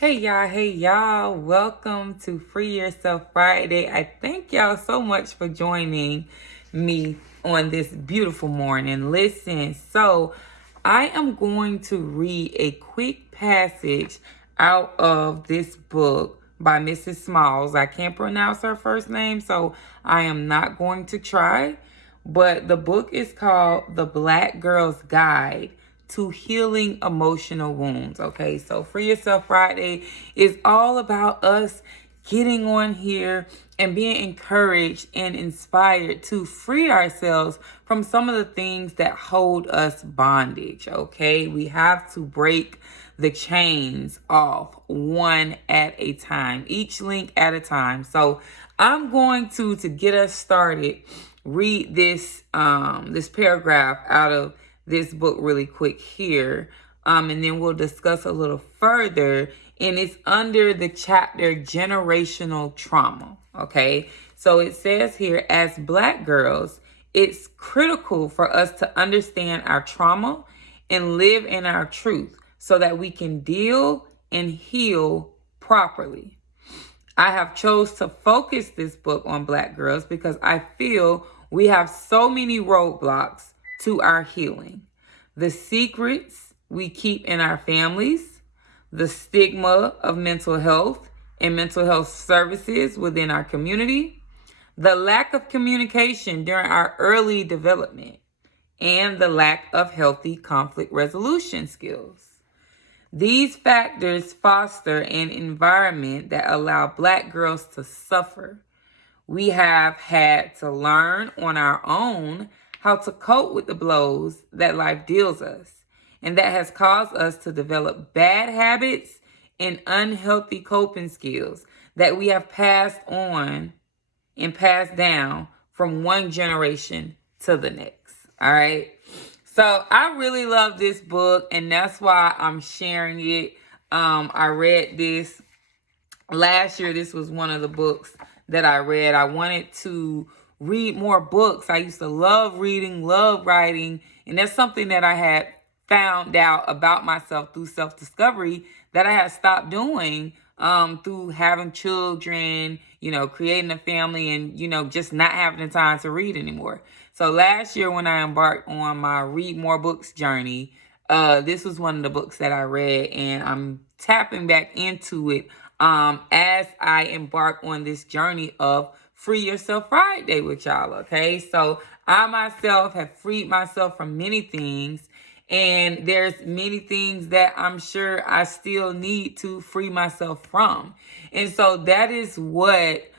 Hey y'all, welcome to Free Yourself Friday. I thank y'all so much for joining me on this beautiful morning. Listen, so I am going to read a quick passage out of this book by Mrs. Smalls. I can't pronounce her first name, so I am not going to try. But the book is called The Black Girl's Guide to Healing Emotional Wounds. Okay, so Free Yourself Friday is all about us getting on here and being encouraged and inspired to free ourselves from some of the things that hold us bondage. Okay, we have to break the chains off one at a time, each link at a time. So I'm going to get us started, read this paragraph out of this book really quick here, and then we'll discuss a little further. And it's under the chapter Generational Trauma. Okay, so it says here, as Black girls, it's critical for us to understand our trauma and live in our truth so that we can deal and heal properly. I have chose to focus this book on Black girls because I feel we have so many roadblocks to our healing. The secrets we keep in our families, the stigma of mental health and mental health services within our community, the lack of communication during our early development, and the lack of healthy conflict resolution skills. These factors foster an environment that allow Black girls to suffer. We have had to learn on our own how to cope with the blows that life deals us, and that has caused us to develop bad habits and unhealthy coping skills that we have passed on and passed down from one generation to the next. All right. So I really love this book, and that's why I'm sharing it. I read this last year. This was one of the books that I read. I wanted to read more books. I used to love reading, love writing, and that's something that I had found out about myself through self-discovery that I had stopped doing through having children, creating a family, and, just not having the time to read anymore. So last year when I embarked on my read more books journey, this was one of the books that I read, and I'm tapping back into it as I embark on this journey of Free Yourself Friday with y'all, okay? So I myself have freed myself from many things, and there's many things that I'm sure I still need to free myself from. And so that is what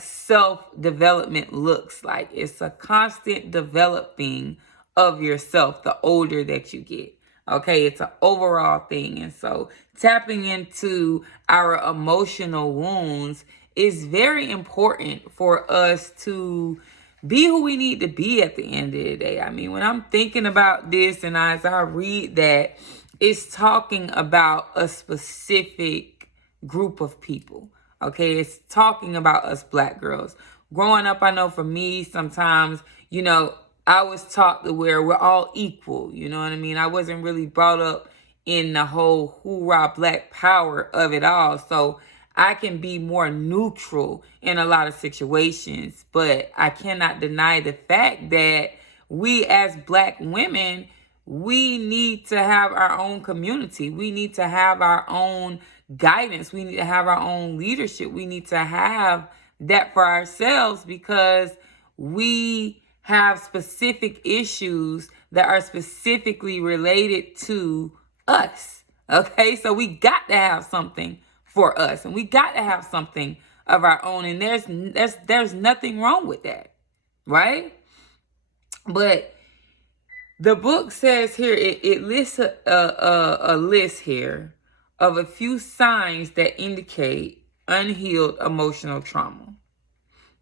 self-development looks like. It's a constant developing of yourself the older that you get. Okay, it's an overall thing. And so tapping into our emotional wounds is very important for us to be who we need to be at the end of the day. I mean, when I'm thinking about this and as I read that, it's talking about a specific group of people. Okay, it's talking about us Black girls. Growing up, I know for me, sometimes, I was taught to where we're all equal. You know what I mean? I wasn't really brought up in the whole hoorah Black power of it all. So I can be more neutral in a lot of situations, but I cannot deny the fact that we as Black women, we need to have our own community. We need to have our own guidance. We need to have our own leadership. We need to have that for ourselves because we have specific issues that are specifically related to us. Okay, so we got to have something for us, and we got to have something of our own, and there's nothing wrong with that, right? But the book says here, it lists a list here of a few signs that indicate unhealed emotional trauma.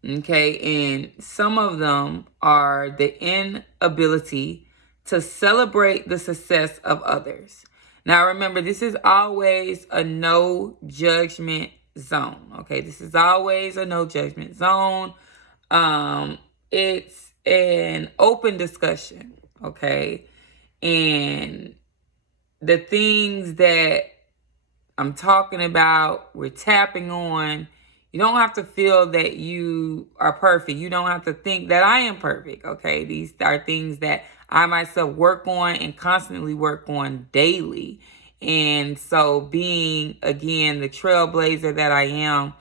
Okay, and some of them are the inability to celebrate the success of others. Now, remember, this is always a no judgment zone. Okay, this is always a no judgment zone. It's an open discussion. Okay, and the things that I'm talking about, we're tapping on. You don't have to feel that you are perfect. You don't have to think that I am perfect, okay? These are things that I myself work on and constantly work on daily. And so being, again, the trailblazer that I am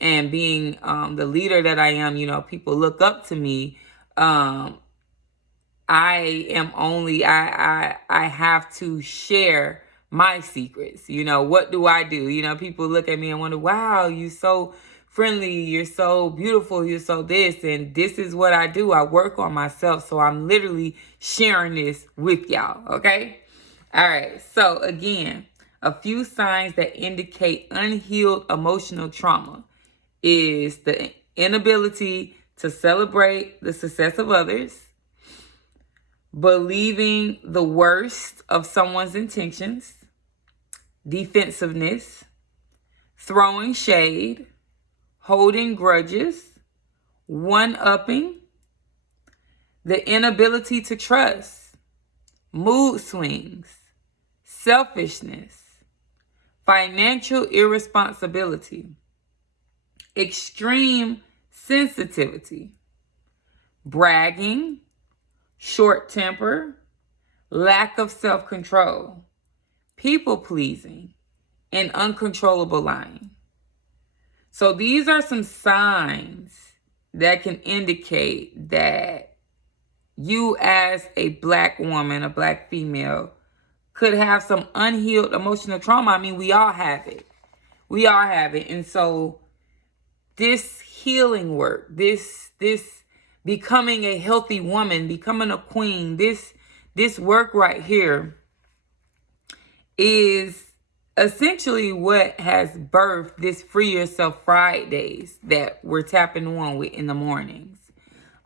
and being the leader that I am, you know, people look up to me. I have to share my secrets. You know, what do I do? You know, people look at me and wonder, wow, you're so friendly, you're so beautiful, you're so this, and this is what I do. I work on myself. So I'm literally sharing this with y'all, okay? All right, so again, a few signs that indicate unhealed emotional trauma is the inability to celebrate the success of others, believing the worst of someone's intentions, defensiveness, throwing shade, holding grudges, one-upping, the inability to trust, mood swings, selfishness, financial irresponsibility, extreme sensitivity, bragging, short temper, lack of self-control, people-pleasing, and uncontrollable lying. So these are some signs that can indicate that you as a Black woman, a Black female, could have some unhealed emotional trauma. I mean, we all have it. We all have it. And so this healing work, this becoming a healthy woman, becoming a queen, this work right here is essentially what has birthed this Free Yourself Fridays that we're tapping on with in the mornings.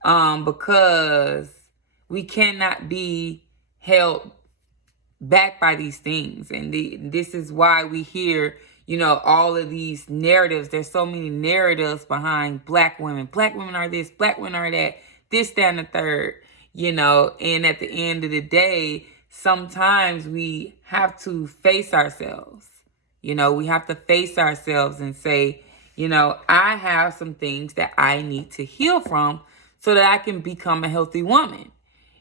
Because we cannot be held back by these things. And this is why we hear, you know, all of these narratives. There's so many narratives behind Black women. Black women are this, Black women are that, this, that, and the third, you know. And at the end of the day, sometimes we have to face ourselves. You know, we have to face ourselves and say, you know, I have some things that I need to heal from so that I can become a healthy woman.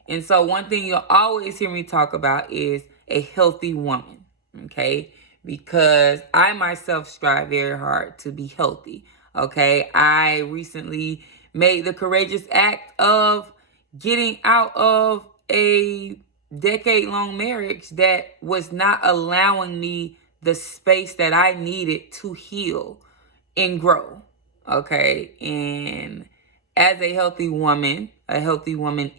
And so one thing you'll always hear me talk about is a healthy woman, okay? Because I myself strive very hard to be healthy, okay? I recently made the courageous act of getting out of a decade-long marriage that was not allowing me the space that I needed to heal and grow, okay? And as a healthy woman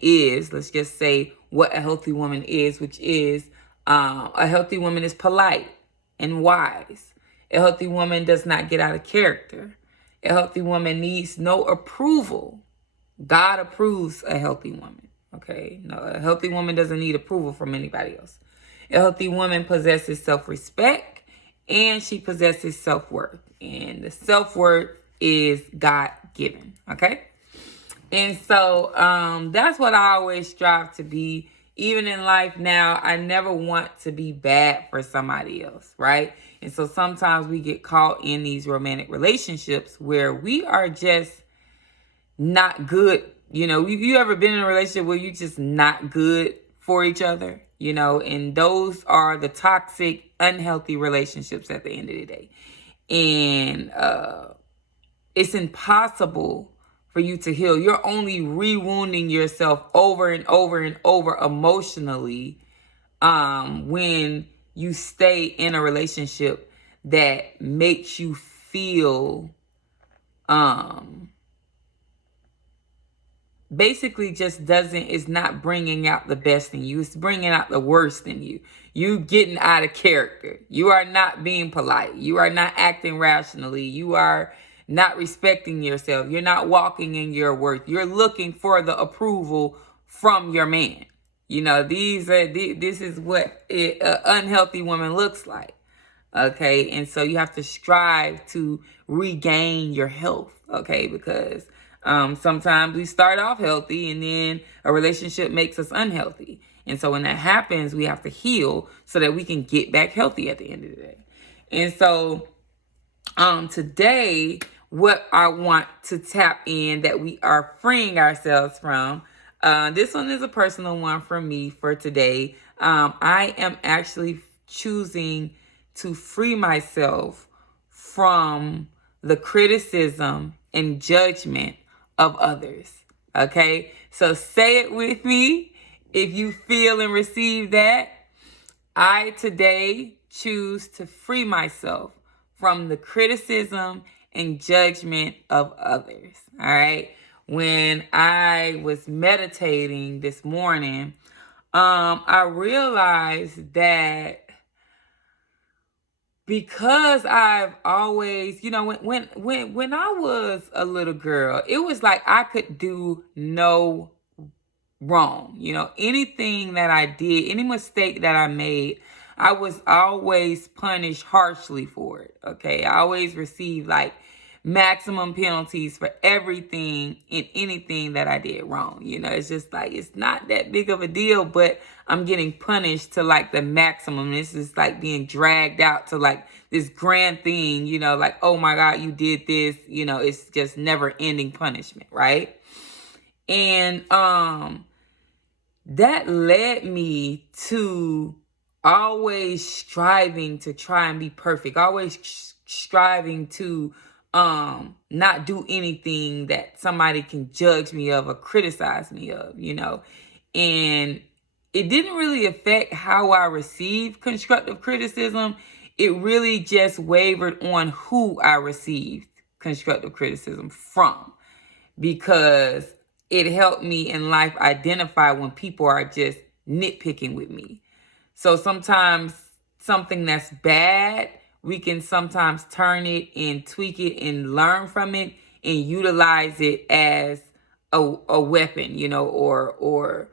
is, let's just say what a healthy woman is, which is a healthy woman is polite and wise. A healthy woman does not get out of character. A healthy woman needs no approval. God approves a healthy woman, okay? No, a healthy woman doesn't need approval from anybody else. A healthy woman possesses self-respect and she possesses self-worth. And the self-worth is God-given, okay? And so that's what I always strive to be. Even in life now, I never want to be bad for somebody else, right? And so sometimes we get caught in these romantic relationships where we are just not good. You know, you ever been in a relationship where you just not good for each other? You know, and those are the toxic, unhealthy relationships at the end of the day. And it's impossible for you to heal. You're only re-wounding yourself over and over and over emotionally when you stay in a relationship that makes you feel basically just is not bringing out the best in you. It's bringing out the worst in you. You getting out of character. You are not being polite. You are not acting rationally. You are not respecting yourself. You're not walking in your worth. You're looking for the approval from your man. You know, this is what an unhealthy woman looks like. Okay, and so you have to strive to regain your health. Okay, because sometimes we start off healthy and then a relationship makes us unhealthy. And so when that happens, we have to heal so that we can get back healthy at the end of the day. And so today, what I want to tap in that we are freeing ourselves from, this one is a personal one for me for today. I am actually choosing to free myself from the criticism and judgment of others. Okay, so say it with me if you feel and receive that. I today choose to free myself from the criticism and judgment of others. All right. When I was meditating this morning, I realized that because I've always, when I was a little girl, it was like I could do no wrong. Anything that I did, any mistake that I made, I was always punished harshly for it. Okay. I always received like maximum penalties for everything and anything that I did wrong. It's just like, it's not that big of a deal, but I'm getting punished to like the maximum. This is like being dragged out to like this grand thing, like, oh my God, you did this, it's just never ending punishment. Right. And, that led me to always striving to try and be perfect, always striving to not do anything that somebody can judge me of or criticize me of, and it didn't really affect how I received constructive criticism. It really just wavered on who I received constructive criticism from, because it helped me in life identify when people are just nitpicking with me. So sometimes something that's bad, we can sometimes turn it and tweak it and learn from it and utilize it as a weapon, or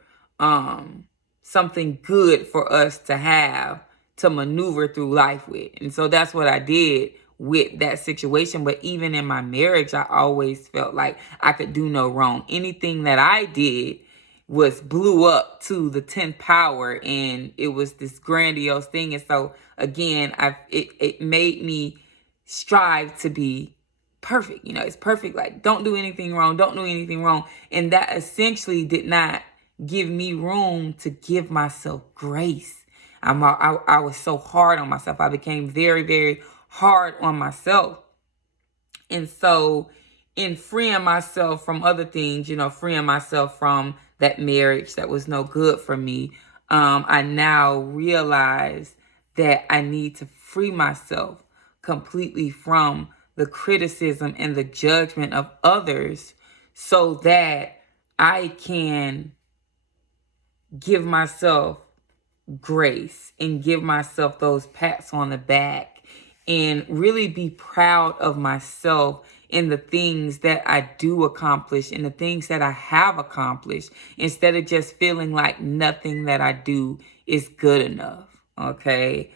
something good for us to have to maneuver through life with. And so that's what I did with that situation. But even in my marriage, I always felt like I could do no wrong. Anything that I did was blew up to the 10th power, and it was this grandiose thing. And so again, it made me strive to be perfect. It's perfect. Like, don't do anything wrong. Don't do anything wrong. And that essentially did not give me room to give myself grace. I was so hard on myself. I became very, very hard on myself. And so in freeing myself from other things, freeing myself from that marriage that was no good for me, I now realize that I need to free myself completely from the criticism and the judgment of others so that I can give myself grace and give myself those pats on the back and really be proud of myself in the things that I do accomplish and the things that I have accomplished, instead of just feeling like nothing that I do is good enough. Okay.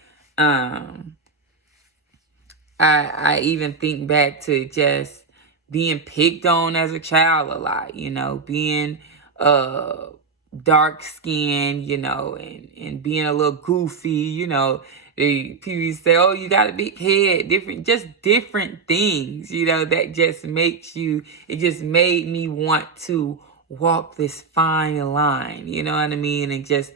I even think back to just being picked on as a child a lot, being dark skinned, and being a little goofy, people say, oh, you got a big head, different things, that just makes you, it just made me want to walk this fine line, you know what I mean? And just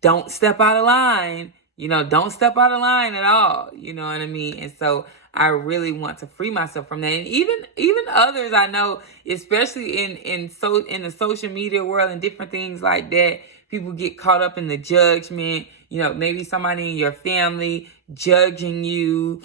don't step out of line, don't step out of line at all, you know what I mean? And so I really want to free myself from that. And even others I know, especially in the social media world and different things like that, people get caught up in the judgment, maybe somebody in your family judging you,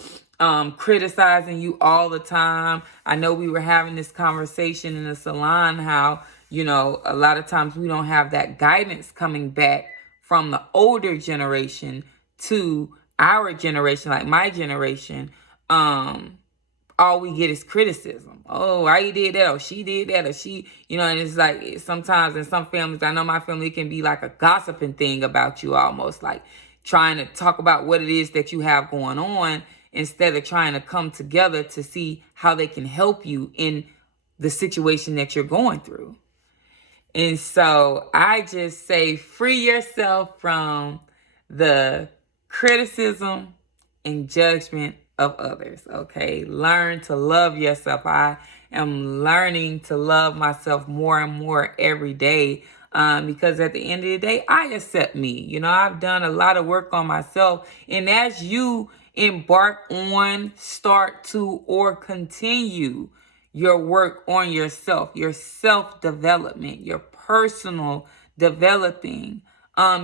criticizing you all the time. I know we were having this conversation in the salon, how, a lot of times we don't have that guidance coming back from the older generation to our generation, like my generation. All we get is criticism. Oh, why you did that? Or she did that? Or she, and it's like sometimes in some families, I know my family, it can be like a gossiping thing about you, almost like trying to talk about what it is that you have going on instead of trying to come together to see how they can help you in the situation that you're going through. And so I just say, free yourself from the criticism and judgment of others. Okay, learn to love yourself. I am learning to love myself more and more every day, because at the end of the day, I accept me. You know, I've done a lot of work on myself, and as you embark on, start to, or continue your work on yourself, your self-development, your personal developing,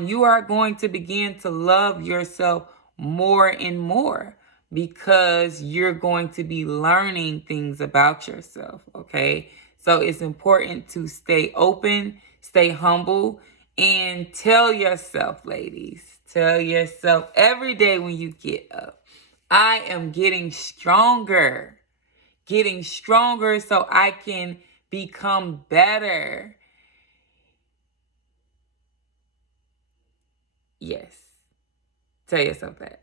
you are going to begin to love yourself more and more, because you're going to be learning things about yourself, okay? So it's important to stay open, stay humble, and tell yourself, ladies, tell yourself every day when you get up, I am getting stronger so I can become better. Yes. Tell yourself that.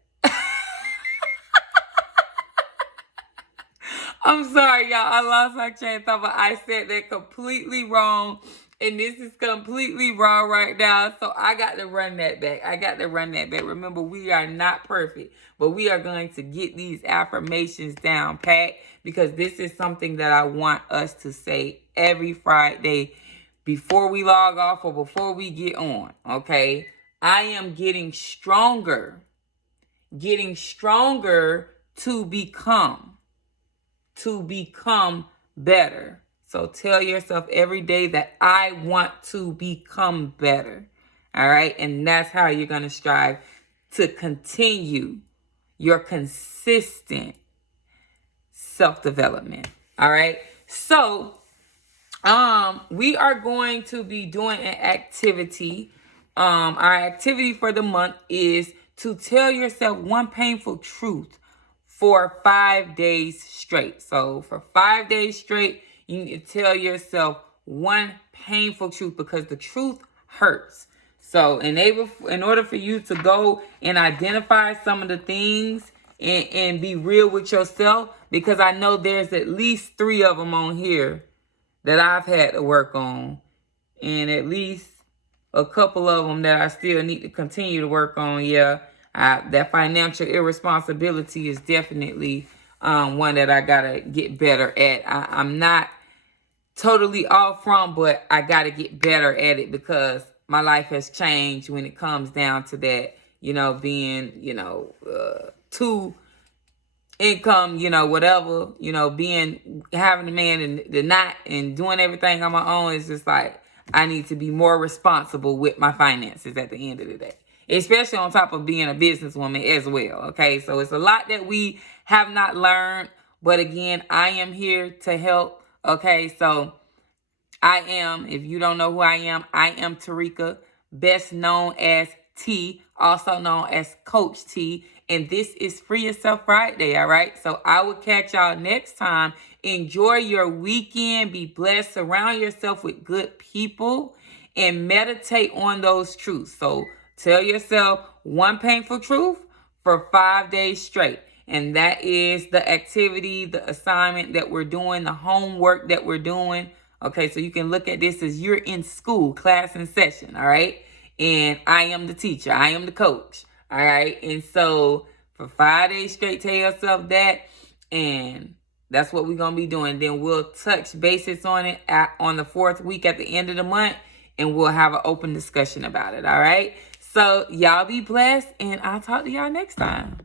I'm sorry, y'all. I lost my train of thought, but I said that completely wrong. And this is completely wrong right now. So I got to run that back. Remember, we are not perfect, but we are going to get these affirmations down pat, because this is something that I want us to say every Friday before we log off or before we get on. Okay. I am getting stronger to become better. So tell yourself every day that I want to become better. All right. And that's how you're going to strive to continue your consistent self-development. All right. So, we are going to be doing an activity. Our activity for the month is to tell yourself one painful truth for 5 days straight. So for 5 days straight, you need to tell yourself one painful truth, because the truth hurts. So in order for you to go and identify some of the things and be real with yourself, because I know there's at least 3 of them on here that I've had to work on, and at least a couple of them that I still need to continue to work on. Yeah. That financial irresponsibility is definitely one that I gotta get better at. I'm not totally off from, but I gotta get better at it, because my life has changed when it comes down to that, being, two income, whatever, having a man and the not, and doing everything on my own. Is just like, I need to be more responsible with my finances at the end of the day, especially on top of being a businesswoman as well. Okay, so it's a lot that we have not learned, but again, I am here to help. Okay, so I am, if you don't know who I am Tarika, best known as T, also known as Coach T, and this is Free Yourself Friday. All right, so I will catch y'all next time. Enjoy your weekend, be blessed, surround yourself with good people, and meditate on those truths. So tell yourself one painful truth for 5 days straight. And that is the activity, the assignment that we're doing, the homework that we're doing. Okay, so you can look at this as you're in school, class in session, all right? And I am the teacher. I am the coach, all right? And so for 5 days straight, tell yourself that. And that's what we're going to be doing. Then we'll touch bases on it on the 4th week at the end of the month, and we'll have an open discussion about it, all right? So y'all be blessed, and I'll talk to y'all next time.